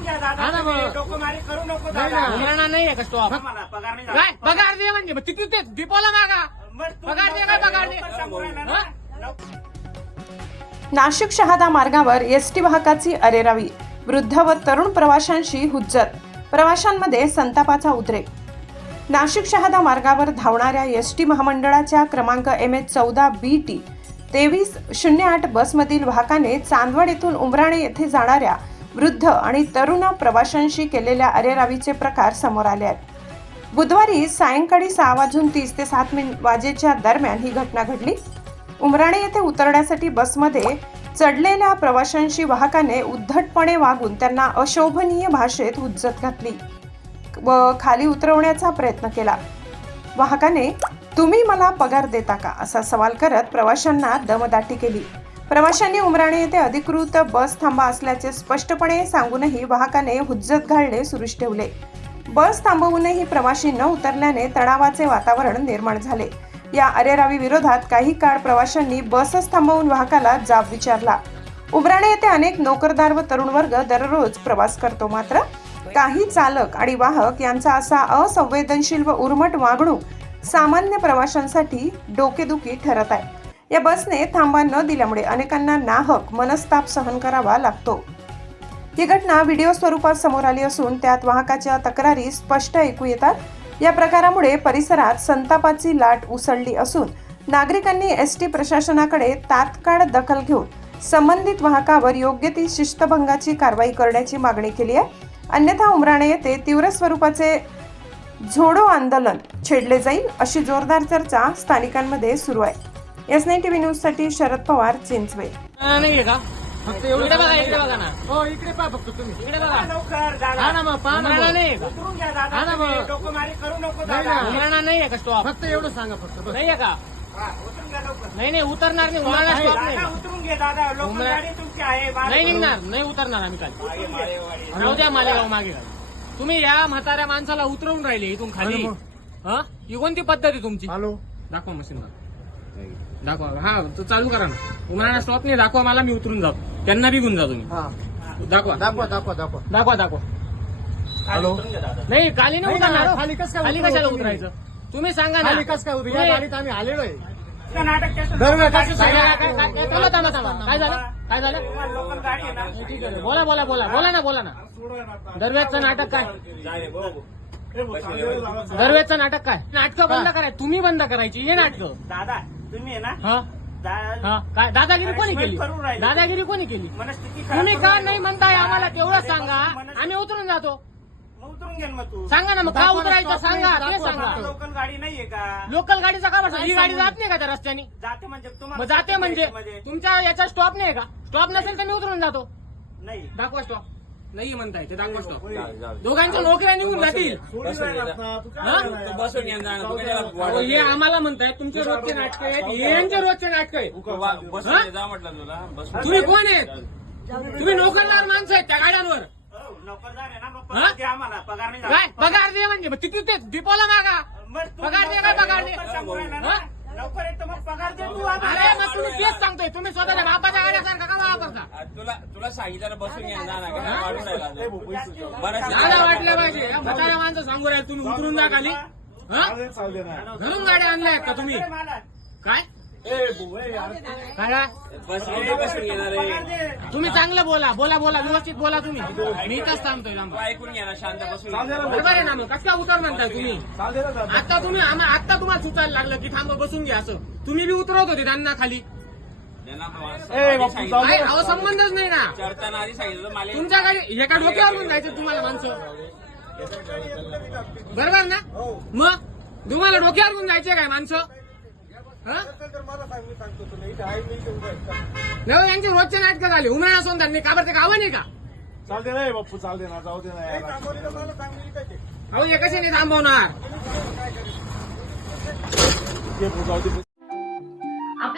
उतरून घ्या ना दादा मग. तुम्ही डोकोमारी करू नको नाही दादा ना, उमराणा नाही आहे का स्टॉप मला पगार नाही काय झाला. पगार दे म्हणजे मग तिथे ते डिपोला मागा मग तू पगार दे काय पगार दे? लवकर सांगू राहिला ना. हा? लवकर- नाशिक शहादा मार्गावर एस टी वाहकाची अरेरावी वृद्ध व तरुण प्रवाशांशी हुज्जत प्रवाशांमध्ये संतापाचा उद्रेक नाशिक शहादा मार्गावर धावणाऱ्या एस टी महामंडळाच्या क्रमांक एम एच चौदा बी टी तेवीस शून्य आठ बसमधील वाहकाने चांदवड येथून उमराणे येथे जाणाऱ्या वृद्ध आणि तरुण प्रवाशांशी केलेल्या अरेरावीचे प्रकार समोर आले आहेत. बुधवारी सायंकाळी सहा वाजून तीस ते सात मिनिट वाजेच्या दरम्यान ही घटना घडली. उमराणे येथे उतरण्यासाठी बसमध्ये चढलेल्या प्रवाशांशी वाहकाने उद्धटपणे वागून त्यांना अशोभनीय भाषेत उज्जत घातली व खाली उतरवण्याचा प्रयत्न केला. वाहकाने तुम्ही मला पगार देता का? असा सवाल करत प्रवाशांना दमदाटी केली. प्रवाशांनी उमराणे येथे अधिकृत बस थांबा असल्याचे स्पष्टपणे सांगूनही वाहकाने हुज्जत घालणे सुरूच ठेवले. बस थांबवूनही प्रवाशी न उतरल्याने तणावाचे वातावरण निर्माण झाले. या अरेरावी विरोधात काही काळ प्रवाशांनी बसच थांबवून वाहकाला जाब विचारला. उमराणे येथे अनेक नोकरदार व तरुण वर्ग दररोज प्रवास करतो मात्र काही चालक आणि वाहक यांचा असा असंवेदनशील व उर्मट वागणूक सामान्य प्रवाशांसाठी डोकेदुखी ठरत आहे. या बसने थांबा न दिल्यामुळे अनेकांना नाहक मनस्ताप सहन करावा लागतो. ही घटना व्हिडिओ स्वरूपात समोर आली असून त्यात वाहकाच्या तक्रारी स्पष्ट ऐकू येतात. या प्रकारामुळे परिसरात संतापाची लाट उसळली असून नागरिकांनी एस टी प्रशासनाकडे तात्काळ दखल घेऊन संबंधित वाहकावर योग्य ती शिस्तभंगाची कारवाई करण्याची मागणी केली आहे. अन्यथा उमराणे येथे तीव्र स्वरूपाचे झोडो आंदोलन छेडले जाईल अशी जोरदार चर्चा स्थानिकांमध्ये सुरू आहे. एस नाईन टीव्ही न्यूजसाठी शरद पवार चिंचवे. नाही आहे का? फक्त एवढं इकडे बघा इकडे बघा ना. हो इकडे पहा फक्त तुम्ही. इकडे बघा. लवकर दादा. हा ना मग पहा नाही आहे का उतरून घ्या हा दादा ना तुम्ही मग. डोकोमारी करू नको नाही दादा. ना, उमराणा नाही आहे का स्टॉप फक्त एवढं सांगा फक्त बस. नाही आहे का? हा, उतरून घ्या लवकर. नाही नाही उतरणार नाही. उमराणा स्टॉप नाही. दादा उतरून घे दादा. लोकल उमरा- गाडी तुमची आहे बारा- नाही निघणार. नाही उतरणार आम्ही माळेवाडी. राहू द्या मालेगाव मागे तुम्ही या म्हाताऱ्या माणसाला उतरवून राहिले इथून खाली. अरे मग. हा? ही कोणती पद्धत आहे तुमची? हॅलो. दाखवा मशीन दाखवा. हा तो चालू करा ना. उमराणा स्टॉप नाही दाखवा मला मी उतरून जातो. त्यांना बी घेऊन जा तुम्ही. हा. दाखवा. दाखवा दाखवा दाखवा. दाखवा दाखवा. खाली हॅलो. नाही खाली नाही उतरणार. खाली कसं काय खाली कशाला? उतरायचं? तुम्ही सांगा ना. खाली कसं काय होतं या तुम्ही- गाडीत आम्ही आलेलो आहे. नाटक दरवेळेस काय झालं? सगळं- काय- काय- थांबा, थांबा, थांबा. काय झालं? काय झालं? तुम्हाला लोकल गाडी आहे ना. बोला बोला बोला. बोला ना बोला ना. दरवेळचं नाटक काय. दरवेळचं नाटक काय? नाटकं बंद करायची. तुम्ही बंद करायची. हे नाटकं. दादा तुम्ही आहे ना? हा? दा- हा? काय दादागिरी कोणी केली? Harassment करून राहिले. दादागिरी कोणी केली? मनस्थिती खराब तुम्ही करून का राहिले. नाही म्हणताय? आम्हाला तेवढं सांगा. मनस्थिती- आम्ही उतरून जातो. मग उतरून घे ना मग तू. सांगा ना मग का दाखवा ना, उतरायचं stop सांगा नाही, ते दाखवा, सांगा. लोकल गाडी नाहीये का? लोकल गाडीचा का बसा? ही गाडी जात नाही का त्या रस्त्याने? जाते म्हणजे तुम्हाला मग जाते म्हणजे. मध्ये. तुमच्या याचा स्टॉप नाही का? स्टॉप नसेल तर मी उतरून जातो. नाही. दाखवा स्टॉप नाही म्हणताय ते दाखवा दोघांच्या नोकऱ्या निघून जातील. हा? अहो, हे आम्हाला म्हणताय तुमचे रोजचे नाटक आहेत. हे यांचे रोजचे नाटक आहे तुम्ही कोण आहेत? तुम्ही नोकरदार माणसं आहेत त्या गाड्यांवर. हो, नोकरदार आहे ना मग हा? पगार द्या आम्हाला पगार नाही काय. पगार दे म्हणजे तिथे ते डिपोला मागा. पगार दे काय पगार दे? लवकर सांगू राहिला ना. लवकर येतो मग पगार दे तू अरे. मग तुम्ही तेच सांगतोय तुम्ही स्वतःच्या बापाच्या तुला तुला सांगितलं बसून घ्या ना मला वाटलं पाहिजे. या म्हाताऱ्या माणसं सांगू राहिले तुम्ही उतरून जा खाली. हा? घरून गाड्या आणल्या आहेत का तुम्ही. काय? बसून घेणार. तुम्ही चांगलं बोला बोला बोला व्यवस्थित बोला तुम्ही. मी इथंच थांबतोय लांब. ऐकून घ्या ना शांत बसून. बरोबर आहे ना मग? कसं काय उतर म्हणताय तुम्ही? आता तुम्ही आम्हा- आता तुम्हाला सुचायला लागलं की थांब बसून घ्या असं. तुम्ही बी उतरवत होते त्यांना खाली. त्यांना अहो संबंधच नाही ना. चढताना आधी सांगितलं मला तुमच्या गाडी एका डोक्यावर घेऊन जायचं तुम्हाला माणसं. बरोबर ना? मग? तुम्हाला डोक्यावर घेऊन जायचे काय माणसं? हा? नाही, यांचे रोजचे नाटकं झाले. उमराणा सोन त्यांनी का बरं ते गावं नाही का? चालते नाही बाप्पू चालते ना जाऊ दे ना यार. अहो हे कसे नाही थांबवणार?